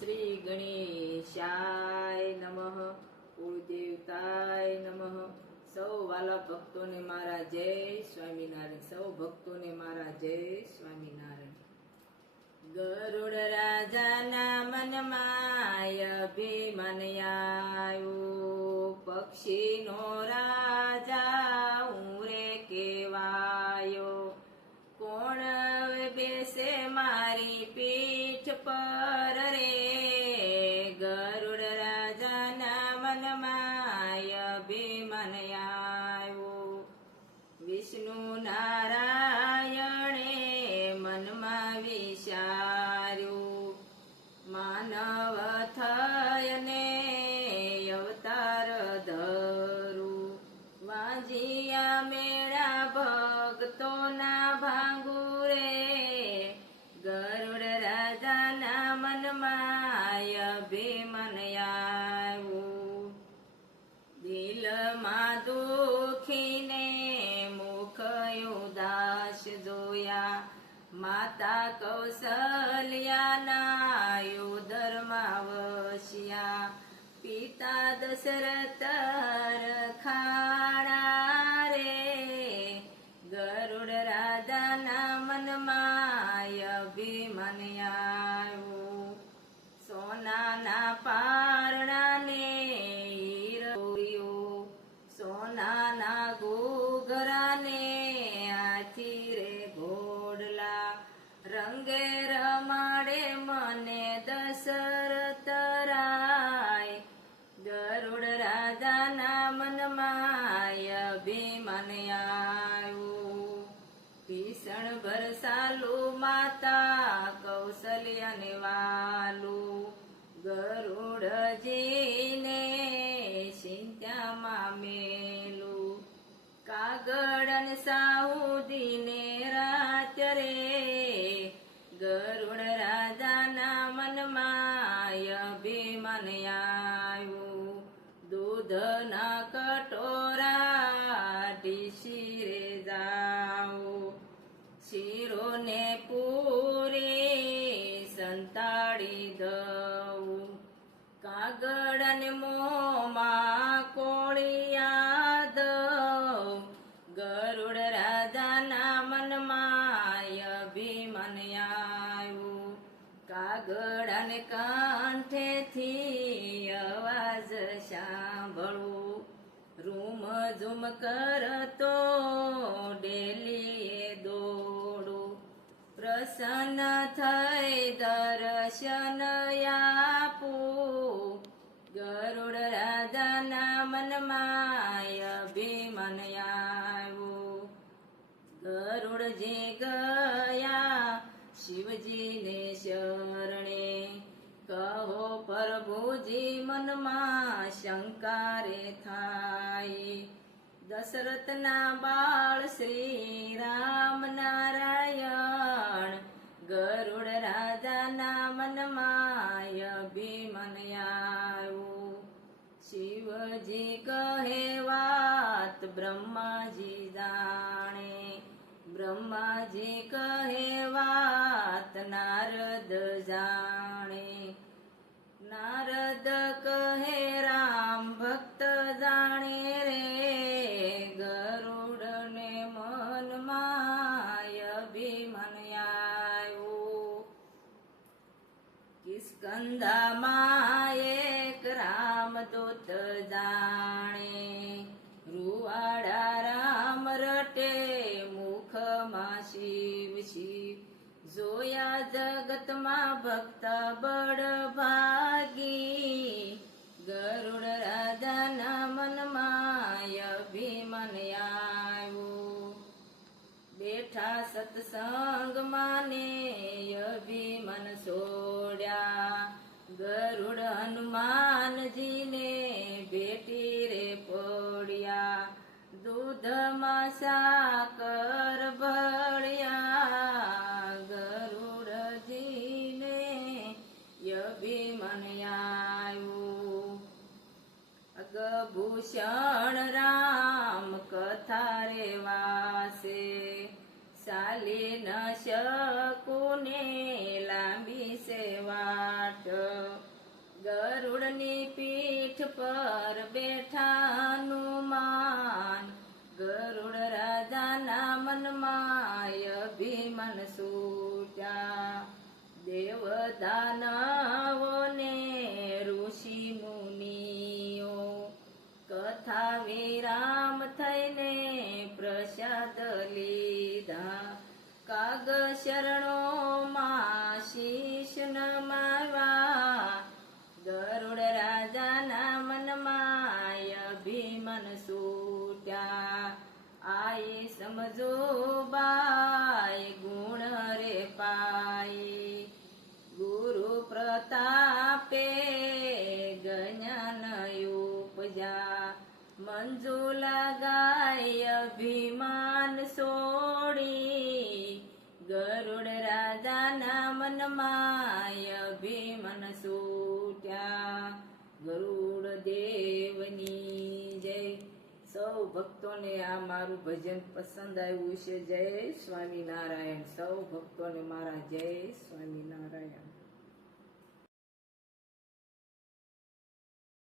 શ્રી ગણેશાય નમઃ. કુળદેવતાય નમઃ. સૌ વાલા ભક્તોને મારા જય સ્વામિનારાયણ. સૌ ભક્તોને મારા જય સ્વામિનારાયણ. ગરુડ રાજાના મનમાં અભિમાન આવ્યું, પક્ષીનો રાજા હું રે કેવાયો. કોણ બેસે મારી પીઠ પર રે? ગરુડ રાજાના મનમાં અભિમાન આવ્યું. વિષ્ણુ નારાયણે મનમાં વિચાર્યું, માનવ થયને અવતાર ધરું. વાંજિયા મેળા ભક્તોના ભાંગુરે. ગરુડ રાજાના મનમાં અભિમાન આવ્યું. દિલમાં દુખીને મુખ ઉદાસ જોયા, માતા કૌશલ્યાના ઉદરમાં વસ્યા. પિતા દશરથ રખાણા રે. ગરુડ રાજાના મનમાં અભિમાન આવ્યું. સોનાના પારણાને હીરો, સોનાના ઘૂઘરાને હાથી રે ઘોડલા. રંગે રમાડે મને દશરથ રાય. ગરુડ રાજાના મનમાં અભિમાન આવ્યું. ભીષણ ભરસાલુ માતા કૌશલ્યાને વાલું. ગરુડજીને ચિંતામાં મેલું. કાગળ અને સાહુદીને રાત રે. ગરુડ રાજાના મનમાં અભિમાન આવ્યું. દૂધના કટોરા ઢીસીરે જાઓ, શીરોને પૂરી સંતાડી દઉં. કાગળ અને મોંમાં કોળિયા દઉં. ગરુડ રાજાના મનમાં અભિમાન આવ્યું. કાગળ અને કંઠેથી અવાજ સાંભળું. રૂમ ઝુમ કરતો ડેલીએ દોડું. પ્રસન્ન થઈ દર્શન આપું. ગરુડ રાજાના મનમાં અભિમાન આવ્યું. ગરુડજી ગયા શિવજીને શરણે. કહો પ્રભુજી મનમાં શંકારે થાય. દશરથના બાળ શ્રી રામ નારાયણ. ગરુડ રાજાના મનમાં અભિમાન આવ્યું. શિવજી કહે વાત બ્રહ્માજી જાણે. બ્રહ્માજી કહે વાત નારદ જાણે. નારદ કહે રામ ભક્ત જાણે રે. ગરુડને મનમાં અભિમાન આવ્યું. કિસ્કંધામાં એક રામદૂત જાણે. રૂવાડા રામ રટે મુખમાં શિવ શિવ. જોયા જગતમાં ભક્ત બળ ભાગી. ગરુડ રાજાના મનમાં અભિમાન આવ્યું. બેઠા સત્સંગમાં ને અભિમાન છોડ્યા. ગરુડ હનુમાનજીને ભેટી રે પડ્યા. દૂધમાં સાકર ભળ્યા. ગરુડજીને અભિમાન આવ્યું. અગભૂષણ રામ કથા રે વાસે. ચાલી ન શકુને લાંબી છે વાટ પીઠ પર બેઠાનું માન, ગરુડ રાજાના મનમાં અભિમાન સૂટ્યા. દેવ દાનવો ને ઋષિ મુનિઓ કથા વિરામ થઈને પ્રસાદ લીધા. કાગ શરણોમાં શીશ નમાવ્યા, ગરુડ રાજાના મનમાં અભિમાન સૂટ્યા. આઈ સમજો બાય ગુણ રે પાઈ, ગુરુ પ્રતાપે જ્ઞાન ઉપજા. મંજુ લગાય અભિમાન છોડી, ગરુડ રાજાના મનમાં અભિમાન સૂટ્યા. ગરુડ દેવની જય. સૌ ભક્તોને આ મારું ભજન પસંદ આવ્યું છે. જય સ્વામિનારાયણ. સૌ ભક્તોને મારા જય સ્વામિનારાયણ.